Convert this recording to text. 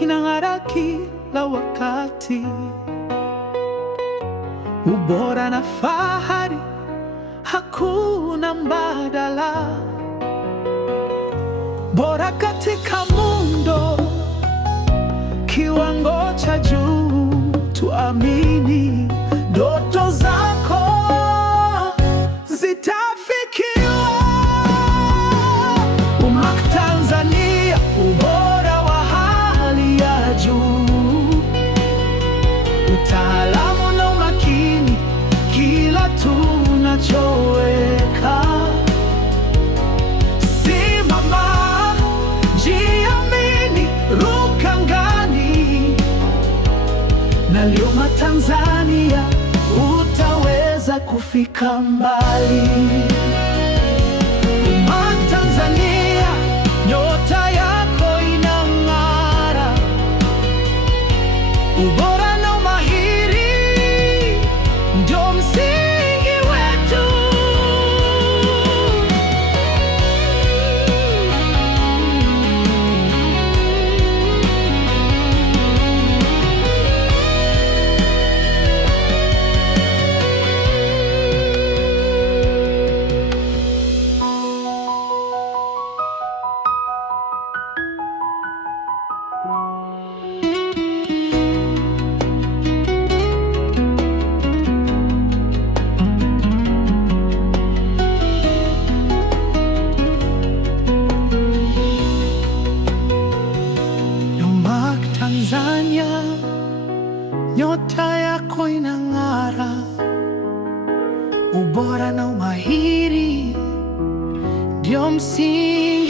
inang'ara kila wakati. Ubora na fahari, hakuna mbadala. Bora katika muundo, kiwango cha juu. Tuamini ndoto zako zitafikiwa. UMAC Tanzania, ubora wa hali ya juu, utaalamu na umakini kila tunachoweka. Simama, jiamini, ruka angani, na leo Tanzania utaweza kufika mbali. UMAC Tanzania, nyota yako inang'ara. Ubora na umahiri ndio msingi wetu. UMAC Tanzania, nyota yako inang'ara. Ubora na umahiri ndio msingi